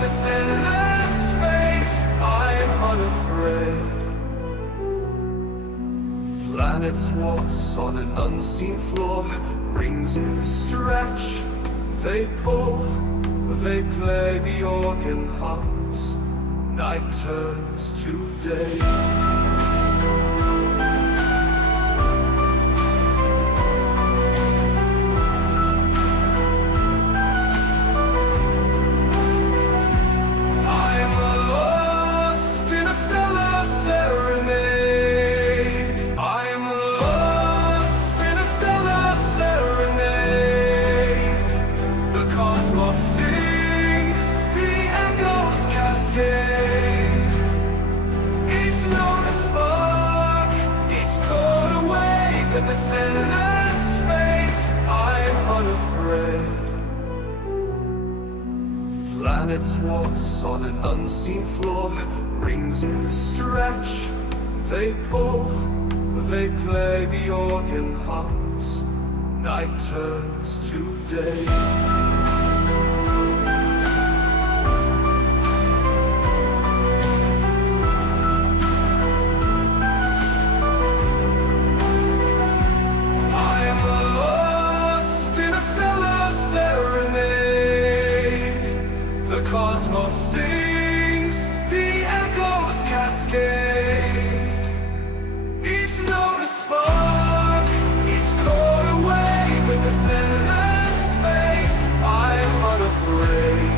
this endless space, I'm unafraid. Planets waltz on an unseen floor, rings stretch, they pull, they play, the organ hums, night turns to day. In this endless space, I'm unafraid. Planets waltz on an unseen floor, rings stretch, they pull, they play, the organ hums, night turns to day. Cosmos sings, the echoes cascade. Each note a spark, each chord a wave. In this endless space, I'm unafraid.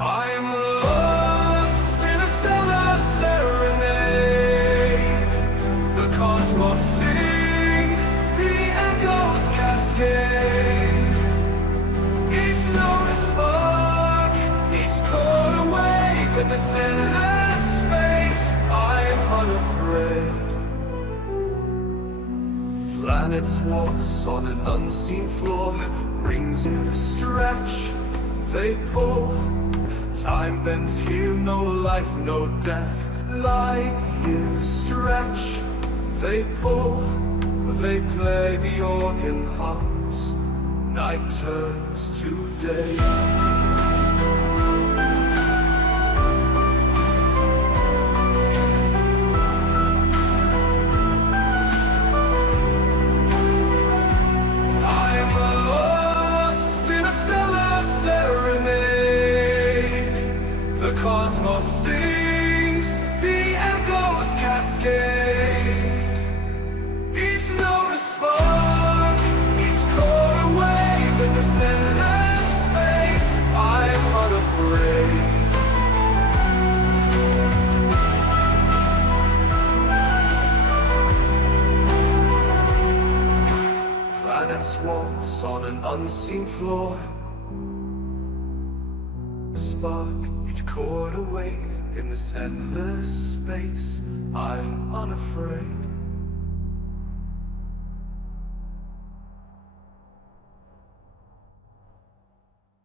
I'm lost in a stellar serenade. The cosmos sings, the echoes cascade. Each note a spark, each chord a wave. In this endless space, I'm unafraid. Planets waltz on an unseen floor, rings stretch, they pull. Time bends here, no life, no death. Light years stretch, they pull, they play, the organ hums, night turns to day. I'm lost in a stellar serenade. The cosmos sings, the echoes cascade. Each note a spark, each chord a wave. In this endless space, I'm unafraid. Planets waltz on an unseen floor, spark, each chord a wave. In this endless space, I'm unafraid.